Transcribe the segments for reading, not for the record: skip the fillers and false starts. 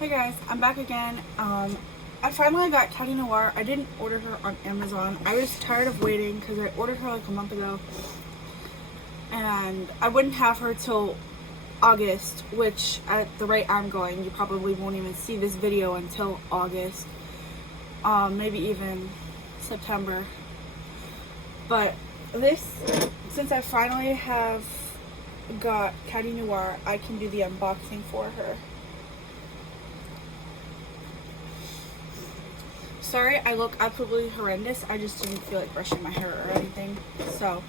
Hey guys, I'm back again. I finally got Catty Noir. I didn't order her on Amazon. I was tired of waiting because I ordered her like a month ago. And I wouldn't have her till August, which at the rate I'm going, you probably won't even see this video until August. Maybe even September. But since I finally have got Catty Noir, I can do the unboxing for her. Sorry, I look absolutely horrendous. I just didn't feel like brushing my hair or anything. So,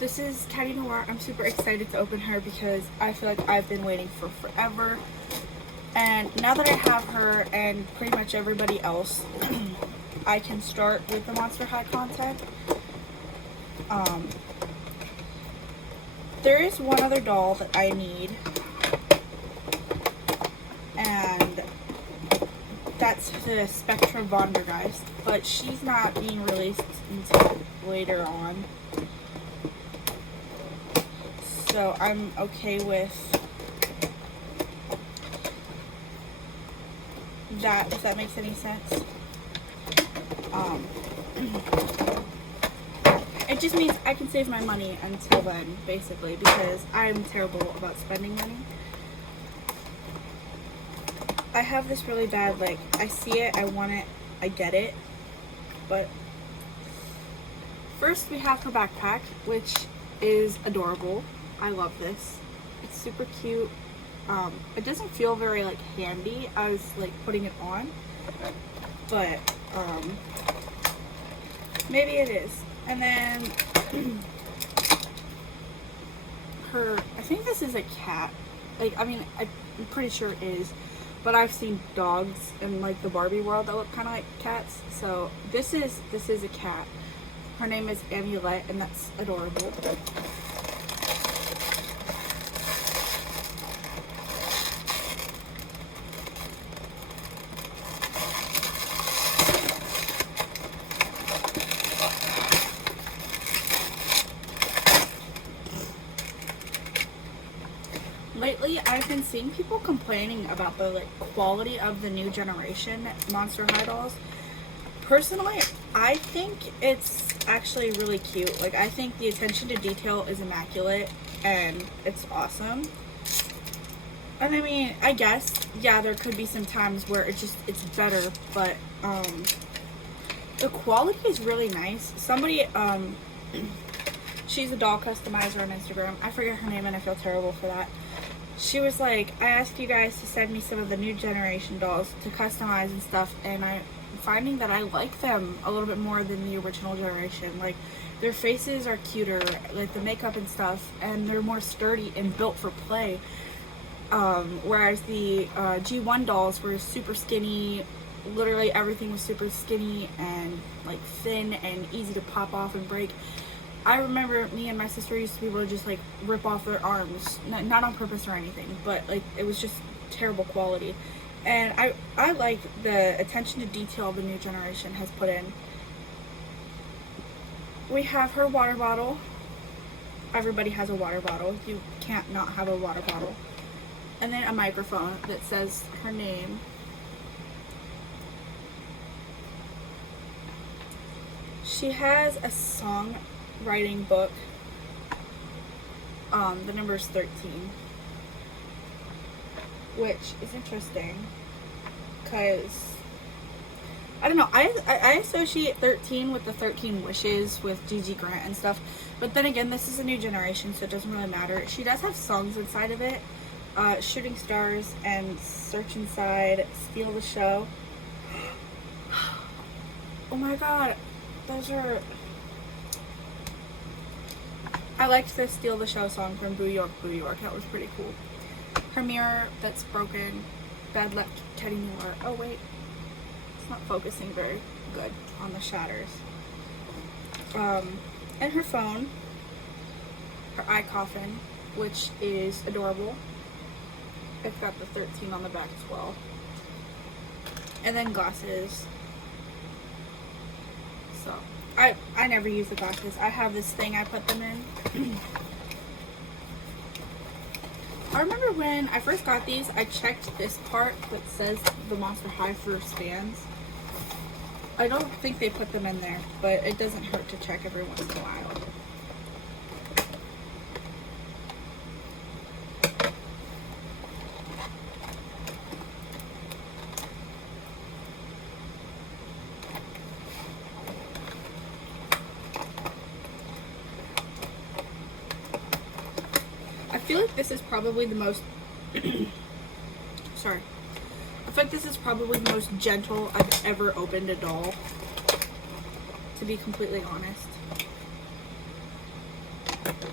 this is Catty Noir. I'm super excited to open her because I feel like I've been waiting for forever. And now that I have her and pretty much everybody else, I can start with the Monster High content. There is one other doll that I need. And that's the Spectra Vondergeist, but she's not being released until later on. So I'm okay with that, if that makes any sense. It just means I can save my money until then, basically, because I'm terrible about spending money. I have this really bad, like, I see it, I want it, I get it, but first we have her backpack, which is adorable. I love this. It's super cute. It doesn't feel very, like, handy as, like, putting it on, but, maybe it is. And then, I think this is a cat. Like, I mean, I'm pretty sure it is. But I've seen dogs in like the Barbie world that look kind of like cats. So this is a cat. Her name is Amulet, and that's adorable. Lately, I've been seeing people complaining about the like quality of the new generation Monster High dolls. Personally, I think it's actually really cute. Like, I think the attention to detail is immaculate, and it's awesome. And I mean, I guess, yeah, there could be some times where it's better, but the quality is really nice. Somebody, she's a doll customizer on Instagram. I forget her name, and I feel terrible for that. She was like, I asked you guys to send me some of the new generation dolls to customize and stuff, and I'm finding that I like them a little bit more than the original generation. Like, their faces are cuter, like the makeup and stuff, and they're more sturdy and built for play. Whereas the G1 dolls were super skinny. Literally everything was super skinny and like thin and easy to pop off and break. I remember me and my sister used to be able to just like rip off their arms, not on purpose or anything, but like it was just terrible quality. And I like the attention to detail the new generation has put in. We have her water bottle. Everybody has a water bottle. You can't not have a water bottle. And then a microphone that says her name. She has a songwriting book. The number is 13. Which is interesting. Because, I don't know, I associate 13 with the 13 Wishes with Gigi Grant and stuff. But then again, this is a new generation, so it doesn't really matter. She does have songs inside of it. Shooting Stars and Search Inside, Steal the Show. Oh my god, those are... I liked the Steal the Show song from Boo York, Boo York. That was pretty cool. Her mirror that's broken. Bad Luck, Catty Noir. Oh wait, it's not focusing very good on the shatters. And her phone. Her eye coffin, which is adorable. It's got the 13 on the back as well. And then glasses. So, I never use the glasses. I have this thing I put them in. I remember when I first got these, I checked this part that says the Monster High First fans. I don't think they put them in there, but it doesn't hurt to check every once in a while. I feel like this is probably the most sorry. I feel like this is probably the most gentle I've ever opened a doll, to be completely honest.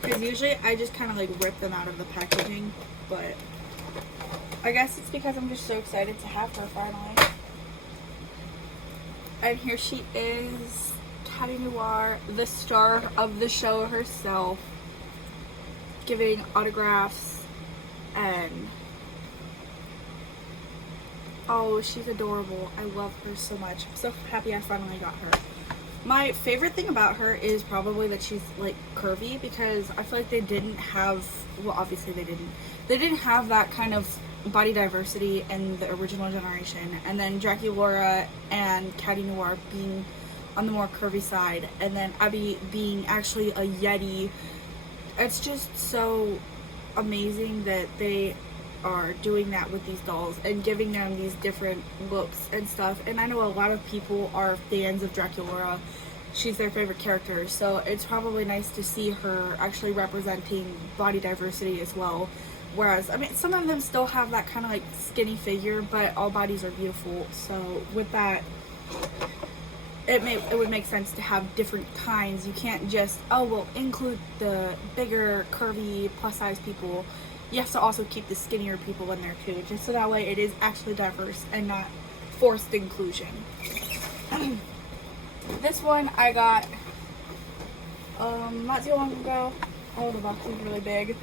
Because usually I just kind of like rip them out of the packaging, but I guess it's because I'm just so excited to have her finally. And here she is, Catty Noir, the star of the show herself, giving autographs, and oh, she's adorable. I love her so much. I'm so happy I finally got her. My favorite thing about her is probably that she's like curvy, because I feel like they didn't have, well, obviously they didn't have that kind of body diversity in the original generation, and then Draculaura and Catty Noir being on the more curvy side, and then Abby being actually a Yeti. It's just so amazing that they are doing that with these dolls and giving them these different looks and stuff. And I know a lot of people are fans of Draculaura. She's their favorite character, so it's probably nice to see her actually representing body diversity as well. Whereas, I mean, some of them still have that kind of like skinny figure, but all bodies are beautiful. So with that, it would make sense to have different kinds. You can't just, oh, well, include the bigger, curvy, plus size people. You have to also keep the skinnier people in there too, just so that way it is actually diverse and not forced inclusion. This one I got not too long ago. Oh, the box is really big.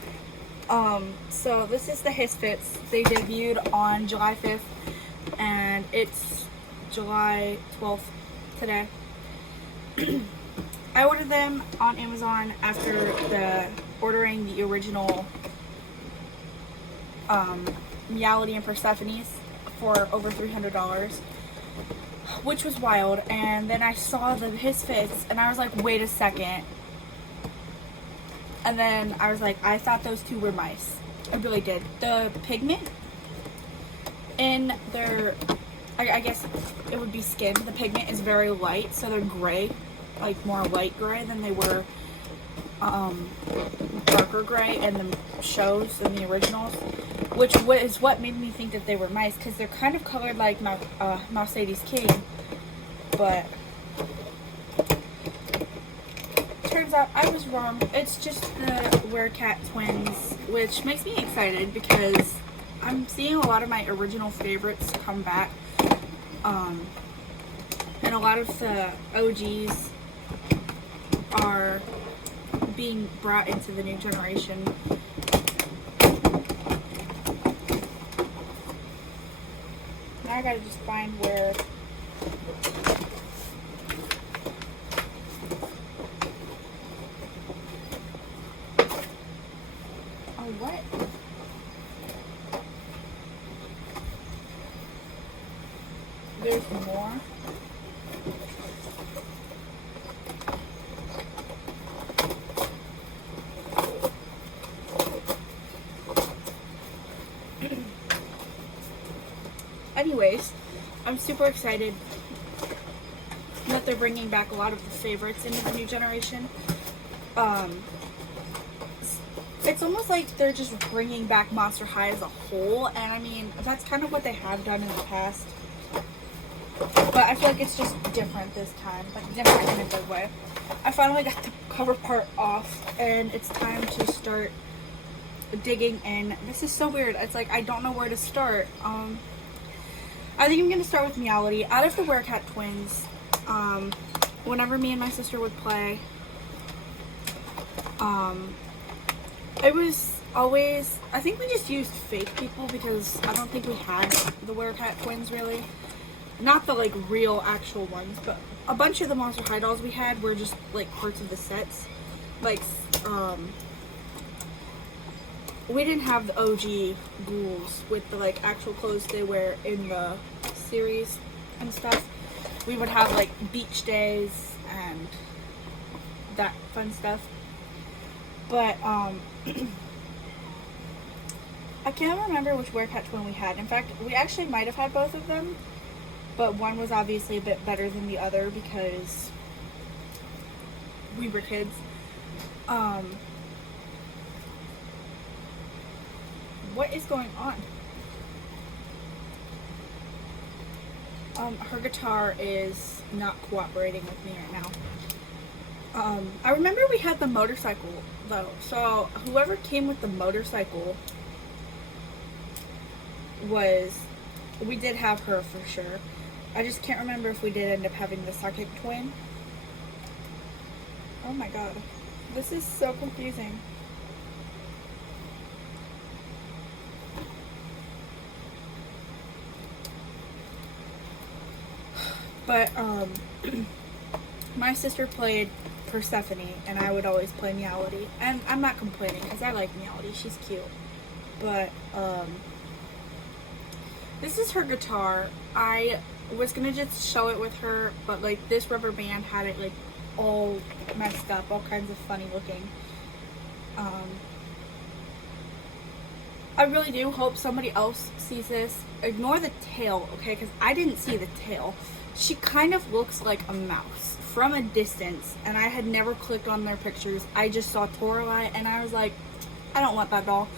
So this is the Hissfits. They debuted on July 5th, and it's July 12th today. I ordered them on Amazon after ordering the original Meowity and Persephone's for over $300, which was wild. And then I saw the Hissfits and I was like, wait a second. And then I was like, I thought those two were mice. I really did. The pigment in their, I guess it would be skin, the pigment is very light, so they're gray, like more light gray than they were darker gray in the shows, in the originals, which is what made me think that they were mice, because they're kind of colored like Mercedes King, but turns out I was wrong. It's just the Werecat twins, which makes me excited because I'm seeing a lot of my original favorites come back, and a lot of the OGs are being brought into the new generation. Now I gotta just find where what? There's more. Anyways, I'm super excited that they're bringing back a lot of the favorites into the new generation. It's almost like they're just bringing back Monster High as a whole, and I mean, that's kind of what they have done in the past. But I feel like it's just different this time, like different in a good way. I finally got the cover part off, and it's time to start digging in. This is so weird. It's like I don't know where to start. I think I'm going to start with Meowity. Out of the Werecat twins, whenever me and my sister would play, it was always, I think we just used fake people because I don't think we had the Werecat twins really. Not the like real actual ones, but a bunch of the Monster High dolls we had were just like parts of the sets. Like, we didn't have the OG ghouls with the like actual clothes they wear in the series and stuff. We would have like beach days and that fun stuff. But I can't remember which werecat twin we had. In fact, we actually might have had both of them, but one was obviously a bit better than the other because we were kids. What is going on? Her guitar is not cooperating with me right now. I remember we had the motorcycle though, so whoever came with the motorcycle we did have her for sure. I just can't remember if we did end up having the second twin. Oh my god, this is so confusing. But my sister played Persephone and I would always play Meowity, and I'm not complaining because I like Meowity, she's cute. But this is her guitar. I was gonna just show it with her, but like this rubber band had it like all messed up, all kinds of funny looking. I really do hope somebody else sees this. Ignore the tail, okay, because I didn't see the tail. She kind of looks like a mouse from a distance, and I had never clicked on their pictures. I just saw Toralei and I was like, I don't want that doll.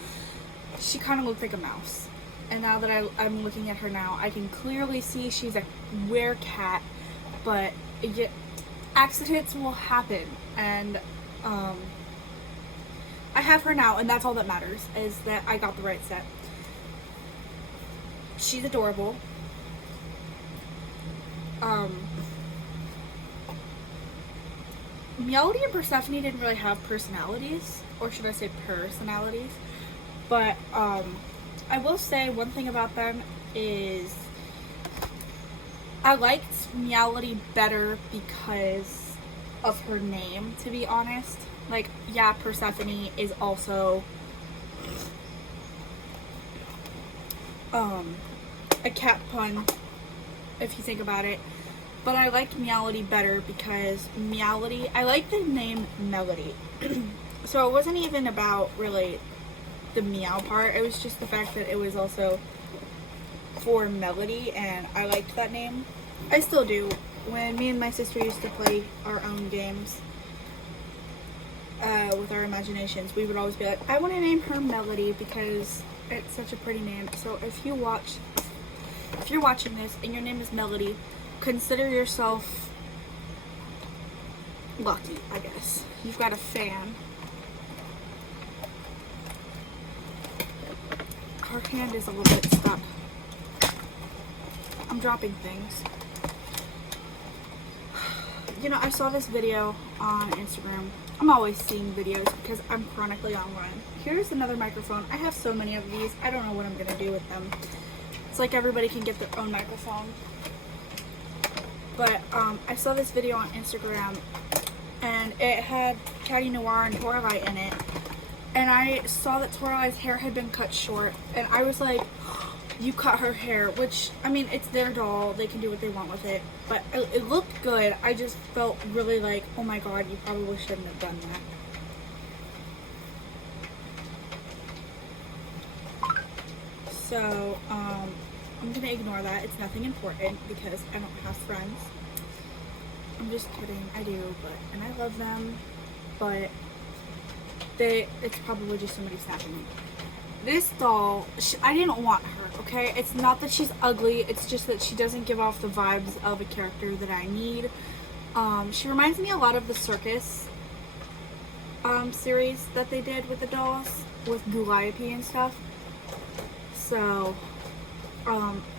She kind of looked like a mouse. And now that I'm looking at her now, I can clearly see she's a werecat, but accidents will happen, and I have her now, and that's all that matters, is that I got the right set. She's adorable. Meowity and Persephone didn't really have personalities, or should I say personalities, but I will say one thing about them is I liked Meowity better because of her name, to be honest. Like, yeah, Persephone is also a cat pun, if you think about it. But I liked Meowity better because Meowity, I like the name Melody. So it wasn't even about really the meow part, it was just the fact that it was also for Melody, and I liked that name. I still do. When me and my sister used to play our own games with our imaginations, we would always be like, I want to name her Melody because it's such a pretty name. So if you're watching this and your name is Melody, consider yourself lucky, I guess. You've got a fan. Her hand is a little bit stuck. I'm dropping things. You know, I saw this video on Instagram. I'm always seeing videos because I'm chronically on one. Here's another microphone. I have so many of these. I don't know what I'm going to do with them. It's like everybody can get their own microphone. But I saw this video on Instagram, and it had Catty, Noir, and Toralei in it. And I saw that Toralei's hair had been cut short, and I was like, you cut her hair, which, I mean, it's their doll, they can do what they want with it, but it looked good. I just felt really like, oh my god, you probably shouldn't have done that. So, I'm gonna ignore that. It's nothing important because I don't have friends. I'm just kidding, I do, and I love them, but it's probably just somebody snapping me. This doll, I didn't want her, okay? It's not that she's ugly, it's just that she doesn't give off the vibes of a character that I need. She reminds me a lot of the Circus series that they did with the dolls, with Guliope and stuff. So,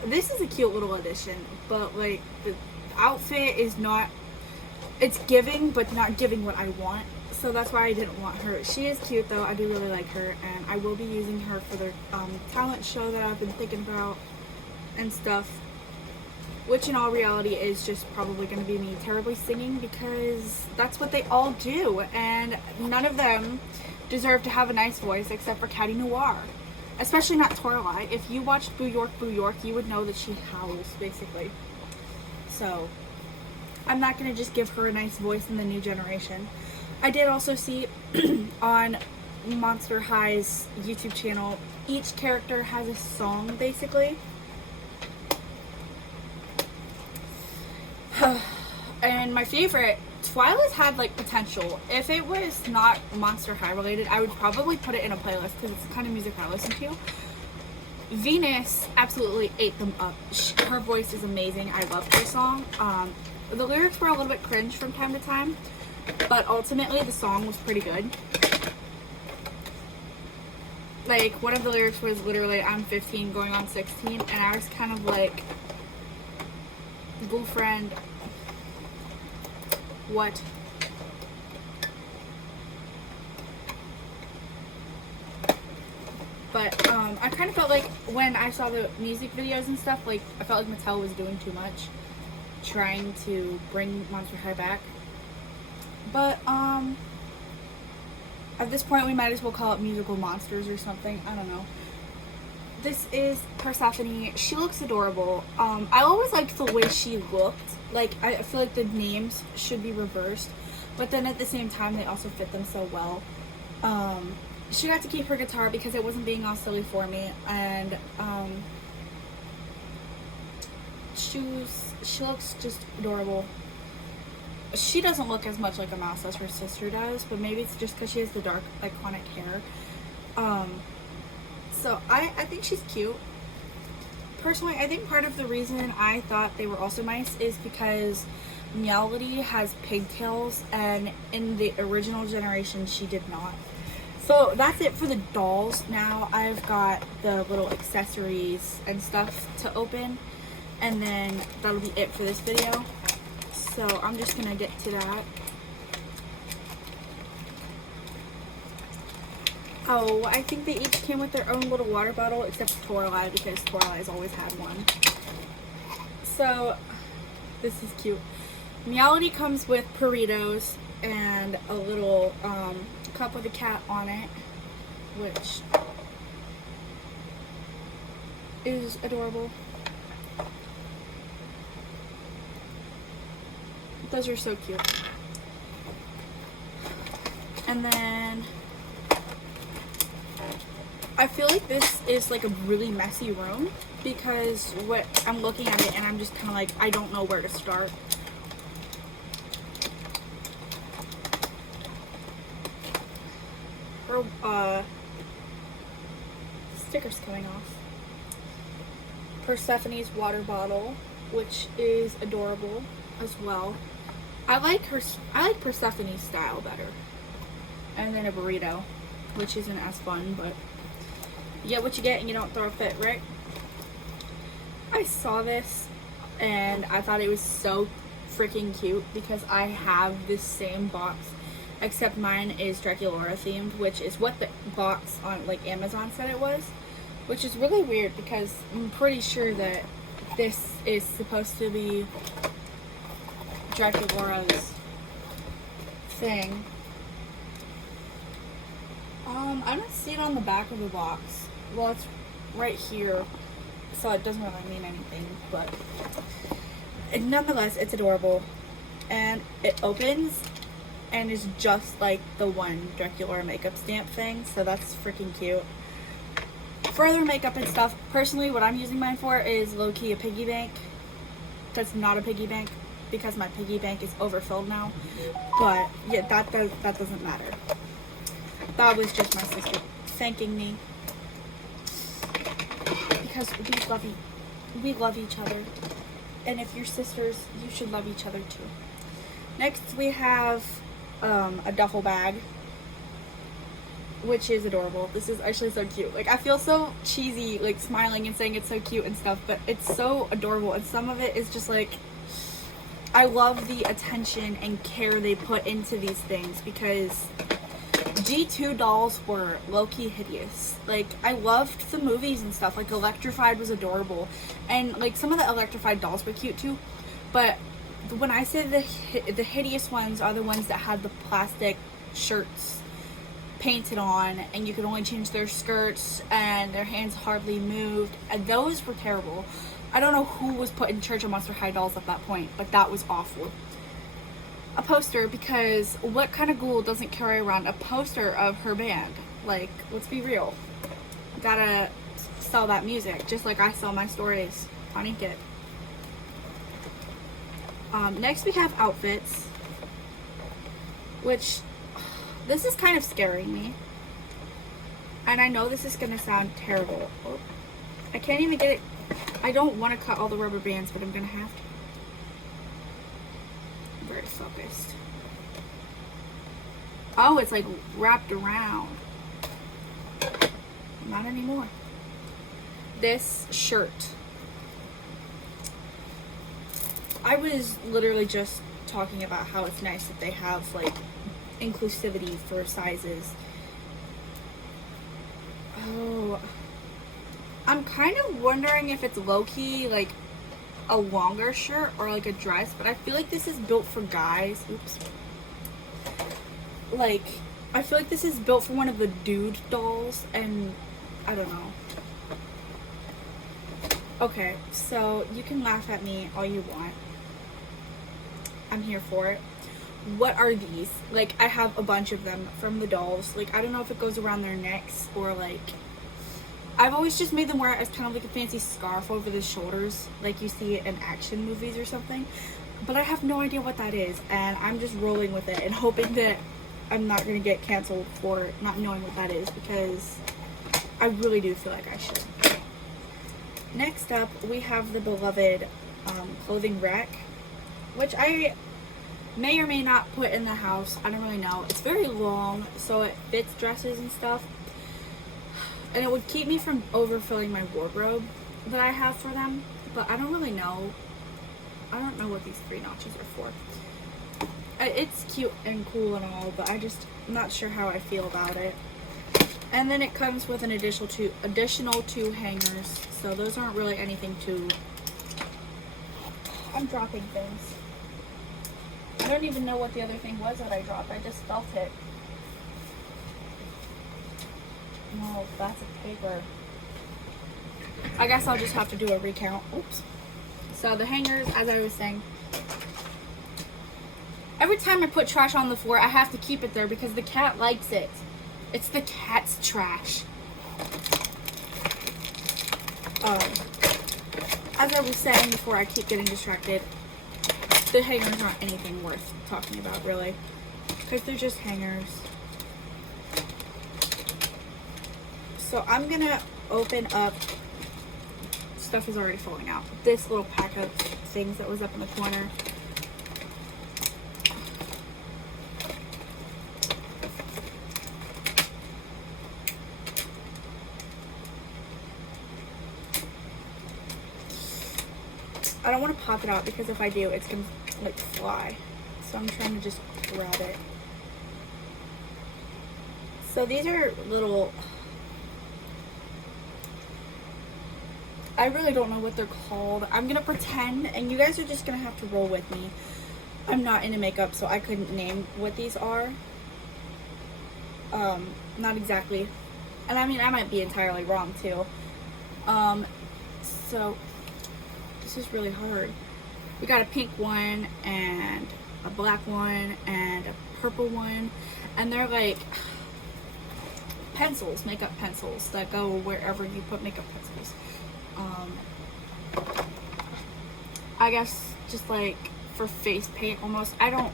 this is a cute little addition, but like, the outfit is not, it's giving, but not giving what I want. So that's why I didn't want her. She is cute though, I do really like her, and I will be using her for the talent show that I've been thinking about and stuff, which in all reality is just probably going to be me terribly singing because that's what they all do, and none of them deserve to have a nice voice except for Catty Noir. Especially not Toralei. If you watched Boo York, you would know that she howls, basically. So, I'm not going to just give her a nice voice in the new generation. I did also see on Monster High's YouTube channel, each character has a song, basically. And my favorite, Twyla's had like potential. If it was not Monster High related, I would probably put it in a playlist because it's the kind of music I listen to. Venus absolutely ate them up. Her voice is amazing. I love her song. The lyrics were a little bit cringe from time to time, but ultimately the song was pretty good. Like, one of the lyrics was literally, I'm 15 going on 16, and I was kind of like, girlfriend, what? But, I kind of felt like when I saw the music videos and stuff, like, I felt like Mattel was doing too much, trying to bring Monster High back. But, at this point, we might as well call it musical monsters or something. I don't know. This is Persephone. She looks adorable. I always liked the way she looked. Like, I feel like the names should be reversed. But then at the same time, they also fit them so well. She got to keep her guitar because it wasn't being all silly for me. And, she looks just adorable. She doesn't look as much like a mouse as her sister does, but maybe it's just because she has the dark, iconic hair. So I think she's cute. Personally, I think part of the reason I thought they were also nice is because Melody has pigtails, and in the original generation, she did not. So that's it for the dolls. Now I've got the little accessories and stuff to open, and then that'll be it for this video. So I'm just gonna get to that. Oh, I think they each came with their own little water bottle, except for Toralei, because Toralei's always had one. So, this is cute. Melody comes with burritos and a little cup with a cat on it, which is adorable. Those are so cute. And then I feel like this is like a really messy room because what I'm looking at it and I'm just kind of like, I don't know where to start. Her sticker's coming off. Persephone's water bottle, which is adorable as well. I like Persephone's style better. And then a burrito, which isn't as fun, but you get what you get and you don't throw a fit, right? I saw this and I thought it was so freaking cute because I have this same box, except mine is Draculaura themed, which is what the box on like Amazon said it was, which is really weird because I'm pretty sure that this is supposed to be Draculaura's thing. I don't see it on the back of the box. Well, it's right here, so it doesn't really mean anything, but nonetheless, it's adorable. And it opens and is just like the one Draculaura makeup stamp thing, so that's freaking cute. For other makeup and stuff, personally, what I'm using mine for is low-key a piggy bank. That's not a piggy bank because my piggy bank is overfilled now. But yeah, that doesn't matter. That was just my sister thanking me because we love each other, and if you're sisters, you should love each other too. Next, we have a duffel bag, which is adorable. This is actually so cute. Like, I feel so cheesy, like, smiling and saying it's so cute and stuff, but it's so adorable, and some of it is just, like, I love the attention and care they put into these things, because G2 dolls were low-key hideous. Like, I loved the movies and stuff. Like, Electrified was adorable, and, like, some of the Electrified dolls were cute, too, but when I say the hideous ones are the ones that had the plastic shirts painted on, and you could only change their skirts and their hands hardly moved, and those were terrible. I don't know who was put in charge of Monster High dolls at that point, but that was awful. A poster, because what kind of ghoul doesn't carry around a poster of her band? Like, let's be real. Gotta sell that music, just like I sell my stories on Inkit. Next we have outfits, which, this is kind of scaring me. And I know this is gonna sound terrible. Oh, I can't even get it. I don't want to cut all the rubber bands, but I'm gonna have to. Very focused. Oh, it's like wrapped around. Not anymore. This shirt. I was literally just talking about how it's nice that they have like inclusivity for sizes. Oh, I'm kind of wondering if it's low-key like a longer shirt or like a dress, but I feel like this is built for guys. Oops. Like, I feel like this is built for one of the dude dolls, and I don't know. Okay, so you can laugh at me all you want. I'm here for it. What are these? Like, I have a bunch of them from the dolls. Like, I don't know if it goes around their necks or like, I've always just made them wear it as kind of like a fancy scarf over the shoulders, like you see it in action movies or something. But I have no idea what that is, and I'm just rolling with it and hoping that I'm not going to get canceled for not knowing what that is, because I really do feel like I should. Next up, we have the beloved clothing rack, which I may or may not put in the house. I don't really know. It's very long, so it fits dresses and stuff. And it would keep me from overfilling my wardrobe that I have for them. But I don't really know. I don't know what these 3 notches are for. It's cute and cool and all, but I'm not sure how I feel about it. And then it comes with an additional two hangers. So those aren't really anything too... I'm dropping things. I don't even know what the other thing was that I dropped. I just felt it. No, that's a paper. I guess I'll just have to do a recount. Oops. So the hangers, as I was saying, every time I put trash on the floor, I have to keep it there because the cat likes it. It's the cat's trash. As I was saying before, I keep getting distracted. The hangers aren't anything worth talking about, really, because they're just hangers. So I'm gonna open up, stuff is already falling out, this little pack of things that was up in the corner. I don't want to pop it out because if I do, it's gonna like fly. So I'm trying to just grab it. So these are little, I really don't know what they're called. I'm gonna pretend, and you guys are just gonna have to roll with me. I'm not into makeup, so I couldn't name what these are. Not exactly. And I mean, I might be entirely wrong too. So this is really hard. We got a pink one and a black one and a purple one, and they're like pencils, makeup pencils that go wherever you put makeup pencils. I guess just like for face paint almost. I don't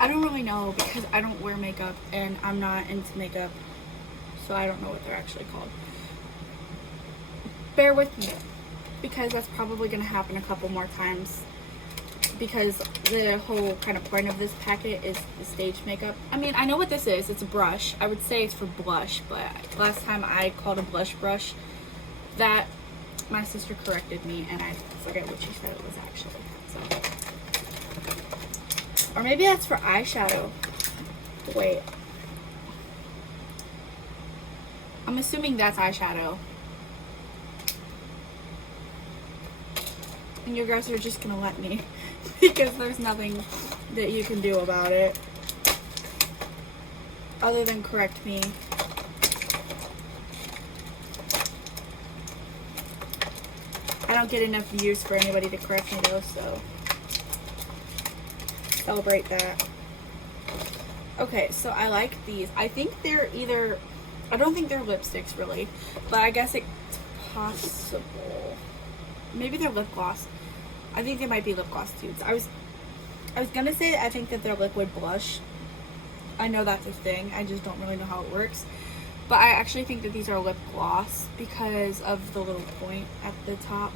really know because I don't wear makeup and I'm not into makeup, so I don't know what they're actually called. Bear with me because that's probably going to happen a couple more times, because the whole kind of point of this packet is the stage makeup. I mean, I know what this is. It's a brush. I would say it's for blush, but last time I called a blush brush that, my sister corrected me and I forget what she said it was actually. So. Or maybe that's for eyeshadow. Wait. I'm assuming that's eyeshadow. And you guys are just gonna let me because there's nothing that you can do about it. other than correct me. I don't get enough views for anybody to correct me though, so celebrate that. Okay, so I like these. I think they're either, I don't think they're lipsticks really, but I guess it's possible. Maybe they're lip gloss. I think they might be lip gloss tubes. I was gonna say I think that they're liquid blush. I know that's a thing. I just don't really know how it works. But I actually think that these are lip gloss because of the little point at the top.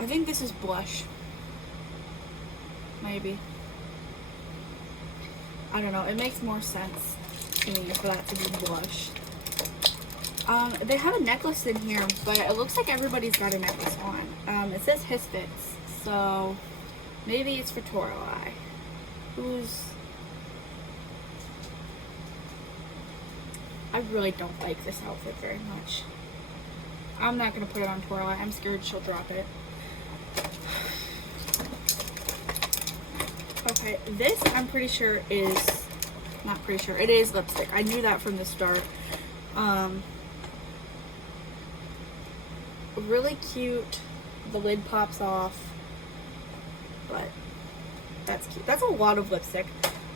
I think this is blush. Maybe. I don't know. It makes more sense to me for that to be blush. They have a necklace in here, but it looks like everybody's got a necklace on. It says Hissfits, so maybe it's for Toralei. I really don't like this outfit very much. I'm not going to put it on Toralei. I'm scared she'll drop it. Okay, this I'm pretty sure is, not pretty sure, it is lipstick. I knew that from the start. Really cute. The lid pops off, but that's cute. That's a lot of lipstick.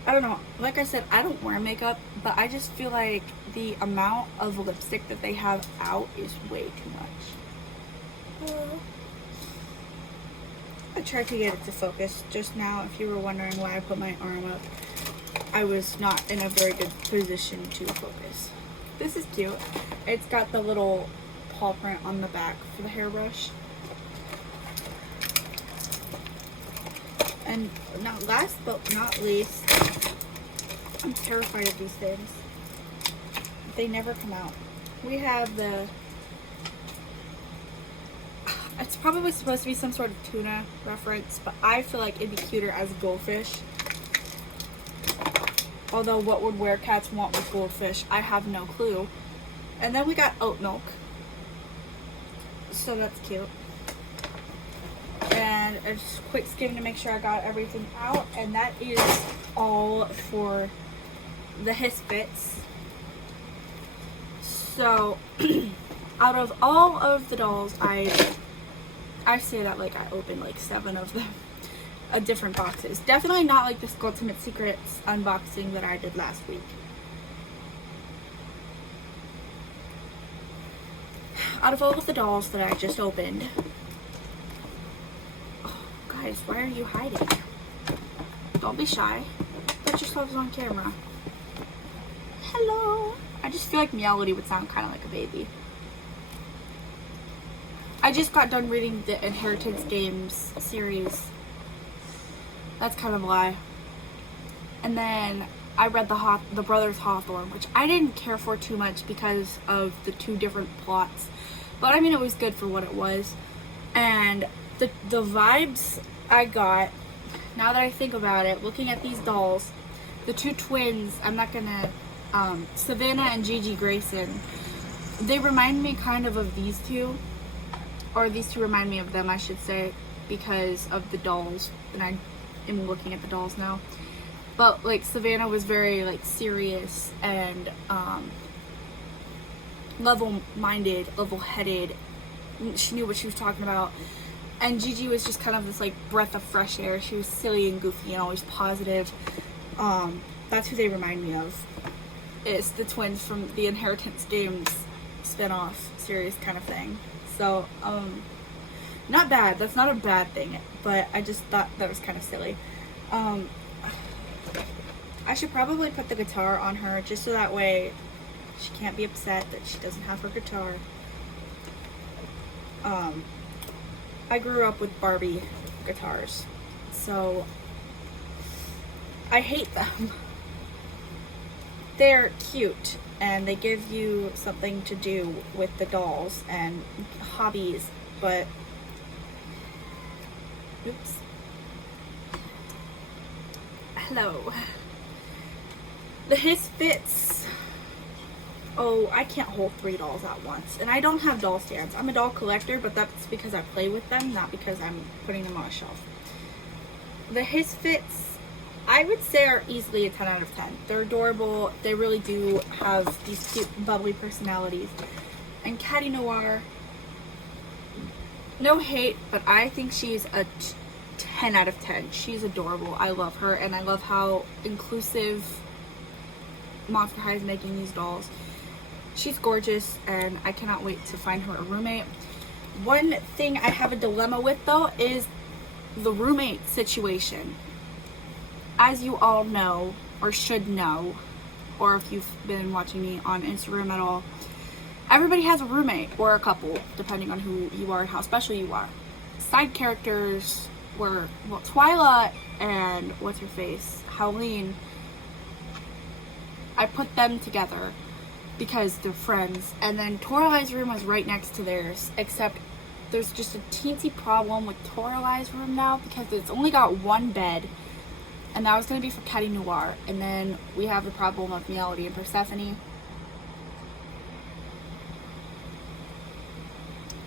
I don't know. Like I said, I don't wear makeup, but I just feel like the amount of lipstick that they have out is way too much. I tried to get it to focus just now. If you were wondering why I put my arm up, I was not in a very good position to focus. This is cute. It's got the little paw print on the back for the hairbrush. And not last but not least, I'm terrified of these things. They never come out. We have the, it's probably supposed to be some sort of tuna reference, but I feel like it'd be cuter as goldfish. Although what would werecats want with goldfish, I have no clue. And then we got oat milk. So that's cute. And a just quick skim to make sure I got everything out. And that is all for the Hissfits. So, out of all of the dolls, I say that like I opened like 7 of them. Different boxes. Definitely not like this Ultimate Secrets unboxing that I did last week. Out of all of the dolls that I just opened, oh, guys, why are you hiding? Don't be shy. Put yourselves on camera. Hello. I just feel like Meowity would sound kind of like a baby. I just got done reading the Inheritance Games series. That's kind of a lie. And then I read the Brothers Hawthorne, which I didn't care for too much because of the 2 different plots. But I mean, it was good for what it was. And the vibes I got, now that I think about it, looking at these dolls, the 2 twins, I'm not gonna, Savannah and Gigi Grayson, they remind me kind of these 2. Or these 2 remind me of them, I should say, because of the dolls. And I am looking at the dolls now. But like Savannah was very like serious and level-minded, level-headed. She knew what she was talking about. And Gigi was just kind of this like breath of fresh air. She was silly and goofy and always positive. That's who they remind me of. It's the twins from the Inheritance Games spin-off series kind of thing. So, not bad. That's not a bad thing. But I just thought that was kind of silly. I should probably put the guitar on her just so that way she can't be upset that she doesn't have her guitar. I grew up with Barbie guitars, so I hate them. They're cute and they give you something to do with the dolls and hobbies, but oops. Hello. The Hissfits oh, I can't hold 3 dolls at once. And I don't have doll stands. I'm a doll collector, but that's because I play with them, not because I'm putting them on a shelf. The Hissfits, I would say, are easily a 10 out of 10. They're adorable. They really do have these cute, bubbly personalities. And Catty Noir, no hate, but I think she's a 10 out of 10. She's adorable. I love her, and I love how inclusive Monster High is making these dolls. She's gorgeous, and I cannot wait to find her a roommate. One thing I have a dilemma with, though, is the roommate situation. As you all know, or should know, or if you've been watching me on Instagram at all, everybody has a roommate or a couple, depending on who you are and how special you are. Side characters were, well, Twyla and what's her face, Howleen. I put them together because they're friends, and then Toralai's room was right next to theirs, except there's just a teensy problem with Toralai's room now because it's only got 1 bed, and that was going to be for Catty Noir. And then we have the problem of Melody and Persephone.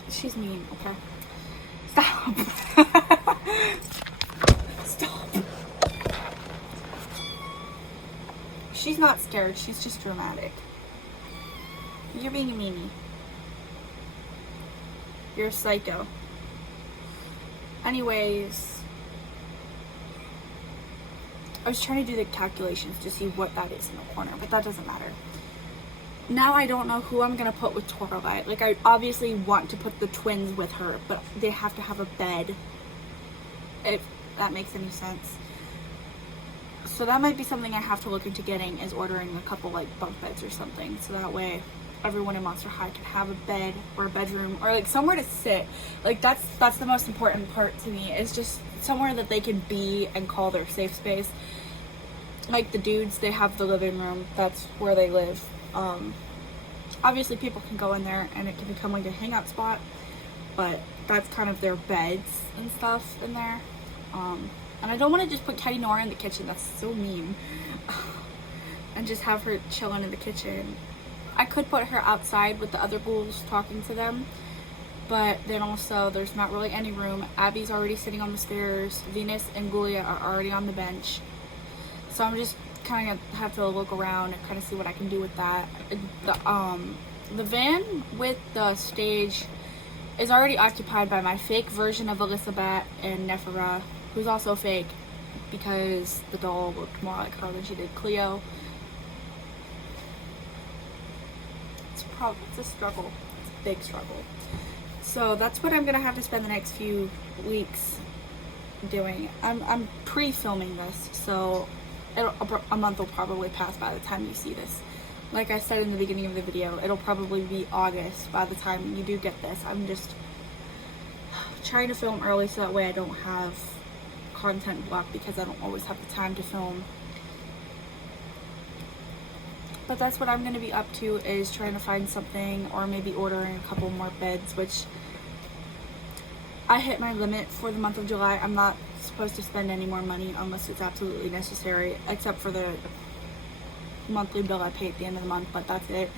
She's mean, okay? Stop. Stop. She's not scared, she's just dramatic. You're being a meanie. You're a psycho. Anyways, I was trying to do the calculations to see what that is in the corner, but that doesn't matter. Now I don't know who I'm gonna put with Toralai. Like, I obviously want to put the twins with her, but they have to have a bed, if that makes any sense. So that might be something I have to look into getting, is ordering a couple like bunk beds or something, so that way everyone in Monster High can have a bed or a bedroom or like somewhere to sit. Like that's the most important part to me, is just somewhere that they can be and call their safe space. Like the dudes, they have the living room, that's where they live. Obviously people can go in there and it can become like a hangout spot, but that's kind of their beds and stuff in there. And I don't want to just put Catty Noir in the kitchen, that's so mean. And just have her chilling in the kitchen. I could put her outside with the other ghouls talking to them, but then also there's not really any room. Abby's already sitting on the stairs. Venus and Gulia are already on the bench. So I'm just kind of have to look around and kind of see what I can do with that. The van with the stage is already occupied by my fake version of Elizabeth and Nephra, who's also fake because the doll looked more like her than she did Cleo. It's a struggle. It's a big struggle. So that's what I'm gonna have to spend the next few weeks doing. I'm pre-filming this, so a month will probably pass by the time you see this. Like I said in the beginning of the video, it'll probably be August by the time you do get this. I'm just trying to film early so that way I don't have content block, because I don't always have the time to film. But that's what I'm going to be up to, is trying to find something, or maybe ordering a couple more beds, which I hit my limit for the month of July. I'm not supposed to spend any more money unless it's absolutely necessary, except for the monthly bill I pay at the end of the month, but that's it.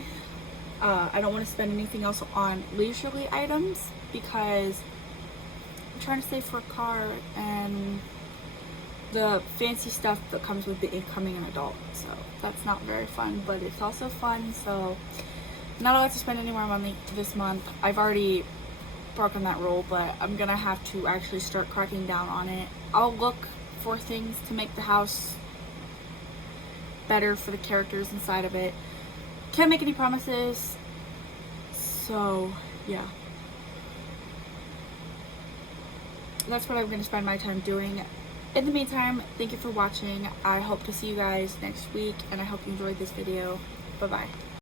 I don't want to spend anything else on leisurely items because I'm trying to save for a car and the fancy stuff that comes with becoming an adult. So that's not very fun, but it's also fun. So not allowed to spend any more money this month. I've already broken that rule, but I'm gonna have to actually start cracking down on it. I'll look for things to make the house better for the characters inside of it. Can't make any promises, so yeah, that's what I'm going to spend my time doing. In the meantime, thank you for watching. I hope to see you guys next week, and I hope you enjoyed this video. Bye bye.